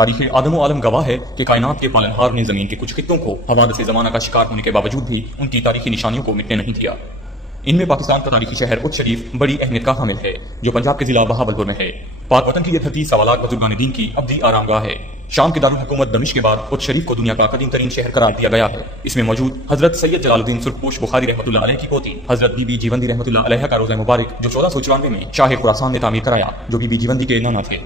تاریخ آدم و عالم گواہ ہے کہ کائنات کے پالنہار نے زمین کے کچھ خطوں کو حوادث زمانہ کا شکار ہونے کے باوجود بھی ان کی تاریخی نشانیوں کو مٹنے نہیں دیا۔ ان میں پاکستان کا تاریخی شہر اچ شریف بڑی اہمیت کا حامل ہے، جو پنجاب کے ضلع بہاولپور میں ہے۔ پاک وطن کی یہ دھرتی سوالات بزرگان دین کی ابدی آرام گاہ ہے۔ شام کے دارالحکومت دمشق کے بعد اچ شریف کو دنیا کا قدیم ترین شہر قرار دیا گیا ہے۔ اس میں موجود حضرت سید جلال الدین سرخپوش بخاری رحمۃ اللہ علیہ کی پوتی حضرت بی بی جیوندی رحمۃ اللہ علیہ کا روزہ مبارک جو 1494 میں شاہ خراسان نے تعمیر کرایا، جو بی بی جیوندی کے نانا تھے۔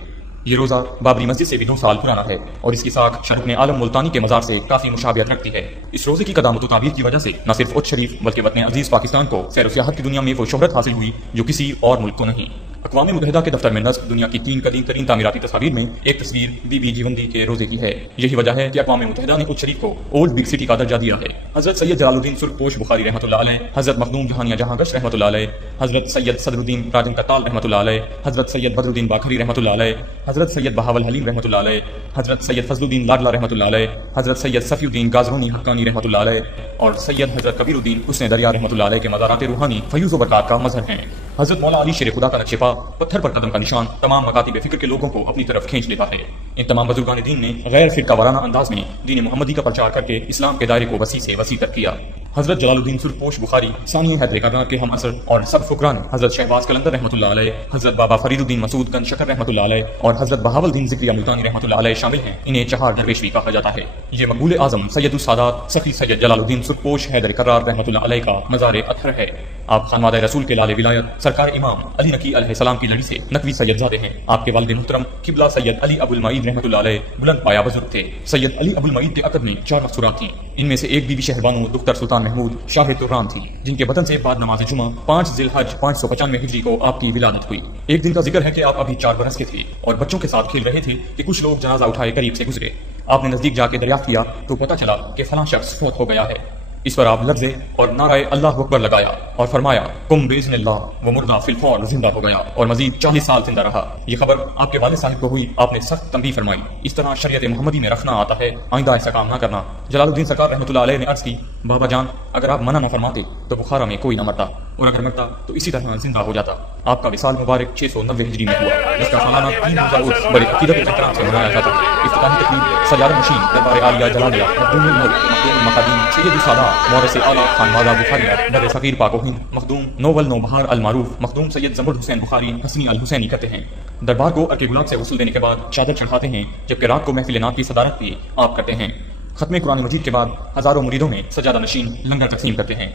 یہ روزہ بابری مسجد سے بھی 2 سال پرانا ہے اور اس کی ساکھ شرف عالم ملتانی کے مزار سے کافی مشابہت رکھتی ہے۔ اس روزے کی قدامت و تعبیر کی وجہ سے نہ صرف اچ شریف بلکہ وطن عزیز پاکستان کو سیر و سیاحت کی دنیا میں وہ شہرت حاصل ہوئی جو کسی اور ملک کو نہیں۔ اقوام متحدہ کے دفتر میں نصب دنیا کی 3 قدیم ترین تعمیراتی تصاویر میں ایک تصویر بی بی جیوندی کے روزے کی ہے۔ یہی وجہ ہے کہ اقوام متحدہ نے اچ شریف کو اولڈ بگ سٹی کا درجہ دیا ہے۔ حضرت سید جلال الدین سرخپوش بخاری رحمۃ اللہ علیہ، حضرت مخدوم جہانیہ جہاں گش رحمۃ اللہ علیہ، حضرت سید صدر الدین راجن کتال رحمۃ اللہ علیہ، حضرت سید بدر الدین باکھری رحمۃ اللہ علیہ، حضرت سید بہاول حلیم رحمۃ اللہ علیہ، حضرت سید فضل الدین لاڈلا رحمۃ اللہ علیہ، حضرت سید صفی الدین گازرونی حقانی رحمۃ اللہ علیہ اور سید حضرت کبیر الدین حسن دریا رحمۃ اللہ علیہ کے مزارات روحانی فیوز و برکات کا مظہر ہیں۔ حضرت مولا علی شیر خدا کا نقش پا پتھر پر قدم کا نشان تمام مکاتب فکر کے لوگوں کو اپنی طرف کھینچ لیتا ہے۔ ان تمام بزرگان دین نے غیر فرقہ وارانہ انداز میں دین محمدی کا پرچار کر کے اسلام کے دائرے کو وسیع سے وسیع تر کیا۔ حضرت جلال الدین سرخپوش بخاری ثانی حیدر کرار کے ہم اثر اور سب فقران حضرت شہباز قلندر رحمۃ اللہ علیہ، حضرت بابا فرید الدین مسعود گنج شکر رحمۃ اللہ علیہ اور حضرت بہاول الدین ذکریہ ملتانی رحمۃ اللہ علیہ شامل ہیں۔ انہیں چہار درویش بھی کہا جاتا ہے۔ یہ مقبول اعظم سید السادات سخی سید جلال الدین سرخپوش حیدر کرار رحمۃ اللہ علیہ کا مزار اطہر ہے۔ آپ خانوادہ رسول کے لال ولایت سرکار امام علی نقی علیہ السلام کی لڑی سے نقوی سید زادے ہیں۔ آپ کے والد محترم قبلہ سید علی ابو المعید رحمۃ اللہ علیہ بلند پایا بزرگ تھے۔ سید علی ابو المعید کے عقد میں 4 مستورات تھیں۔ ان میں سے ایک بی بی شہربانو دختر سلطان محمود شاہ تران تھی، جن کے وطن سے بعد نماز جمعہ 5 ذی الحج 595 ہجری کو آپ کی ولادت ہوئی۔ ایک دن کا ذکر ہے کہ آپ ابھی 4 برس کے تھے اور بچوں کے ساتھ کھیل رہے تھے کہ کچھ لوگ جنازہ اٹھائے قریب سے گزرے۔ آپ نے نزدیک جا کے دریافت کیا تو پتہ چلا کہ فلاں شخص فوت ہو گیا ہے۔ اس پر آپ لفظ اور نعرہ اللہ اکبر لگایا اور فرمایا کم باذن اللہ، وہ مردہ فی الفور زندہ ہو گیا اور مزید 40 سال زندہ رہا۔ یہ خبر آپ کے والد صاحب کو ہوئی۔ آپ نے سخت تنبیہ فرمائی، اس طرح شریعت محمدی میں رکھنا آتا ہے، آئندہ ایسا کام نہ کرنا۔ جلال الدین سرکار رحمۃ اللہ علیہ نے عرض کی، بابا جان اگر آپ منع نہ فرماتے تو بخارا میں کوئی نہ مرتا، اور اگر مرتا تو اسی طرح زندہ ہو جاتا۔ آپ کا وصال مبارک 690 ہجری میں ہوا، جس کا سالانہ 3 روزہ عرس بڑے عقیدت و احترام سے منایا جاتا ہے۔ افتتاحی تقریب سیارہ نشین دربار عالیہ جلالیہ مخدوم الملک مخدوم المقادیم سید السادات وارث اعلیٰ خانوادہ بخاری در فقیر پاک و ہند مخدوم نوول نوبہار المعروف مخدوم سید زمرد حسین بخاری حسنی الحسینی کرتے ہیں۔ دربار کو ارک گلاب سے غسل دینے کے بعد چادر چڑھاتے ہیں، جبکہ رات کو محفل نعت کی صدارت بھی آپ کرتے ہیں۔ ختم قرآن مجید کے بعد ہزاروں مریدوں میں سجادہ نشین لنگر تقسیم کرتے ہیں۔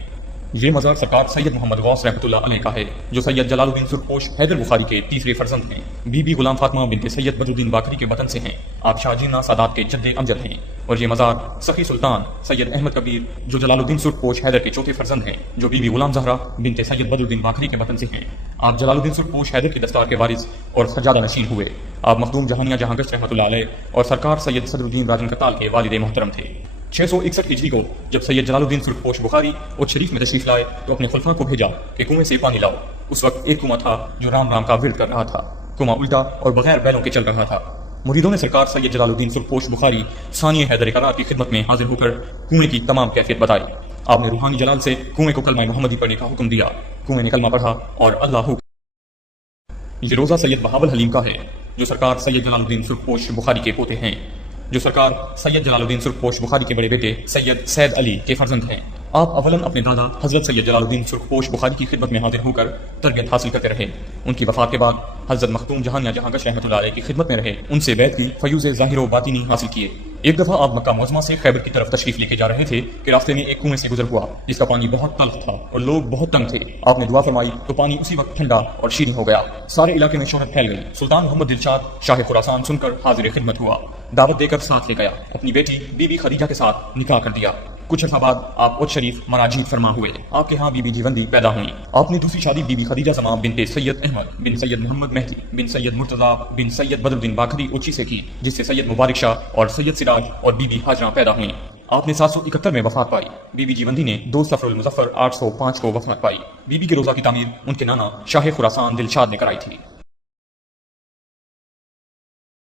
یہ مزار سرکار سید محمد غوث رحمۃ اللہ علیہ کا ہے، جو سید جلال الدین سرخپوش حیدر بخاری کے تیسرے فرزند ہیں۔ بی بی غلام فاطمہ بنت سید بدر الدین باکری کے وطن سے ہیں۔ آپ شاہ جینا سادات کے جد امجد ہیں، اور یہ مزار سخی سلطان سید احمد کبیر جو جلال الدین سرخپوش حیدر کے چوتھے فرزند ہیں، جو بی بی غلام زہرا بنت سید بدر الدین باکری کے وطن سے ہیں۔ آپ جلال الدین سرخپوش حیدر کے دستار کے وارث اور سجادہ نشین ہوئے۔ آپ مخدوم جہانیہ جہاں گشت رحمۃ اللہ علیہ اور سرکار سید صدر الدین راجن کتال کے والد محترم تھے۔ 661 ہجری کو جب سید جلال الدین سرخپوش بخاری اچ شریف میں تشریف لائے تو اپنے خلفاء کو بھیجا کہ کنویں سے پانی لاؤ۔ اس وقت ایک کنواں تھا جو رام رام کا ورد کر رہا تھا، کنواں الٹا اور بغیر بیلوں کے چل رہا تھا۔ مریدوں نے سرکار سید جلال الدین سرخپوش بخاری ثانی حیدر کرار کی خدمت میں حاضر ہو کر کنویں کی تمام کیفیت بتائی۔ آپ نے روحانی جلال سے کنویں کو کلمہ محمدی پڑھنے کا حکم دیا۔ کنویں نے کلمہ پڑھا اور اللہ یہ روزہ سید بہاول حلیم کا ہے، جو سرکار سید جلال الدین سرخپوش بخاری کے پوتے ہیں، جو سرکار سید جلال الدین سرخپوش بخاری کے بڑے بیٹے سید علی کے فرزند ہیں۔ آپ اولاً اپنے دادا حضرت سید جلال الدین سرخپوش بخاری کی خدمت میں حاضر ہو کر تربیت حاصل کرتے رہے۔ ان کی وفات کے بعد حضرت مخدوم جہانیہ جہاں گش رحمۃ اللہ علیہ کی خدمت میں رہے، ان سے بیعت کی فیوز ظاہر و باطنی حاصل کیے۔ ایک دفعہ آپ مکہ معظمہ سے خیبر کی طرف تشریف لے کے جا رہے تھے کہ راستے میں ایک کنویں سے گزر ہوا جس کا پانی بہت تلخ تھا اور لوگ بہت تنگ تھے۔ آپ نے دعا فرمائی تو پانی اسی وقت ٹھنڈا اور شیریں ہو گیا۔ سارے علاقے میں شہرت پھیل گئی۔ سلطان محمد دلشاد شاہ خراسان سن کر حاضر خدمت ہوا، دعوت دے کر ساتھ لے گیا، اپنی بیٹی بی بی خدیجہ کے ساتھ نکاح کر دیا۔ کچھ عرصہ بعد آپ اچ شریف مراجید فرما ہوئے۔ آپ کے ہاں بی بی جیوندی پیدا ہوئی۔ آپ نے دوسری شادی بی بی خدیجہ زماں بنت سید احمد بن سید محمد مہدی بن سید مرتضیٰ بن سید بدر الدین باکری اچی سے کی، جس سے سید مبارک شاہ اور سید سراج اور بی بی ہاجرہ پیدا ہوئیں۔ آپ نے 771 میں وفات پائی۔ بی بی جیوندی نے 2 صفر المظفر 805 کو وفات پائی۔ بی بی کے روزہ کی تعمیر ان کے نانا شاہ خراسان دلشاد نے کرائی تھی۔